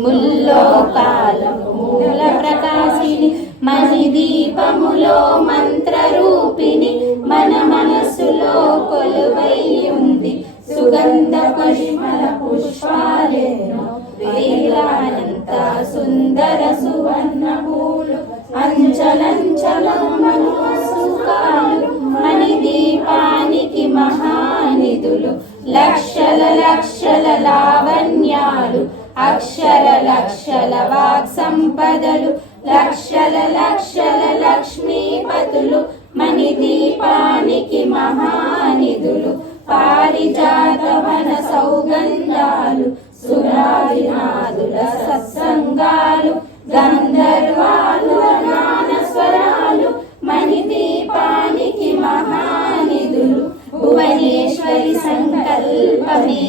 ముల్లోకాల మూల ప్రకాశిని మణిదీపములో మంత్రరూపిణి మన మనసులో కొలువై ఉంది సుగంధ పరిమళ పుష్పాలేనో వేలానంత సుందర సువర్ణ పూలు అంచలంచలమను సుఖాలు మణిదీపానికి మహానిధులు లక్షల లక్షల లావణ్యాలు అక్షర లక్షల వాక్ సంపదలు లక్షల లక్షల లక్ష్మీపతులు మణిదీపానికి మహానిధులు పారిజాత వన సౌగంధాలు సురాదినాదుల సత్సంగాలు గంధర్వాలుల గాన స్వరాలు మణిదీపానికి మహానిధులు భువనేశ్వరి సంకల్పమే